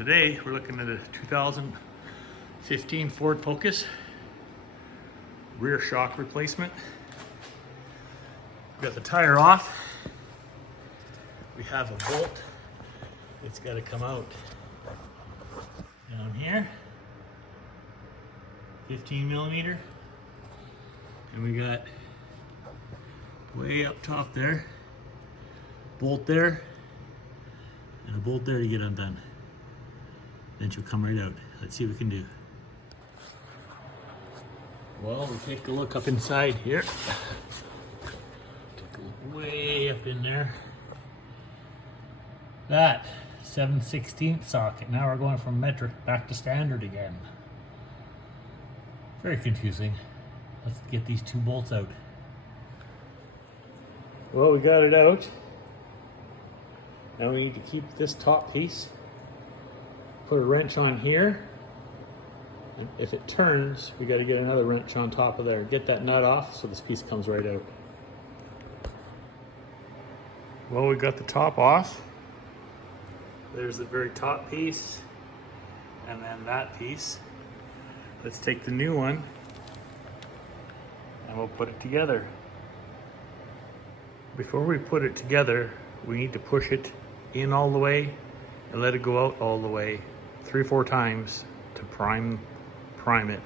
Today we're looking at a 2015 Ford Focus rear shock replacement. We got the tire off. We have a bolt. It's got to come out down here, 15 millimeter, and we got way up top there, bolt there, and a bolt there to get undone. Then she'll come right out. Let's see what we can do. Well, we take a look up inside here. Take a look way up in there. That 7/16 socket. Now we're going from metric back to standard again. Very confusing. Let's get these two bolts out. Well, we got it out. Now we need to keep this top piece. Put a wrench on here, and if it turns, we got to get another wrench on top of there. Get that nut off so this piece comes right out. Well, we got the top off. There's the very top piece, and then that piece. Let's take the new one, and we'll put it together. Before we put it together, we need to push it in all the way and let it go out all the way 3 or 4 times to prime it.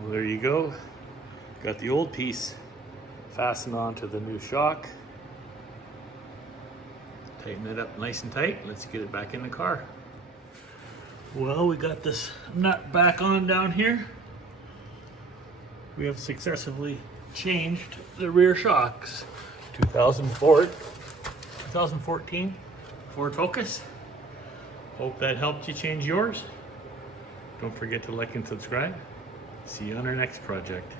Well, there you go. Got the old piece fastened onto the new shock. Tighten it up nice and tight. Let's get it back in the car. Well, we got this nut back on down here. We have successfully changed the rear shocks. 2014 Ford Focus. Hope that helped you change yours. Don't forget to like and subscribe. See you on our next project.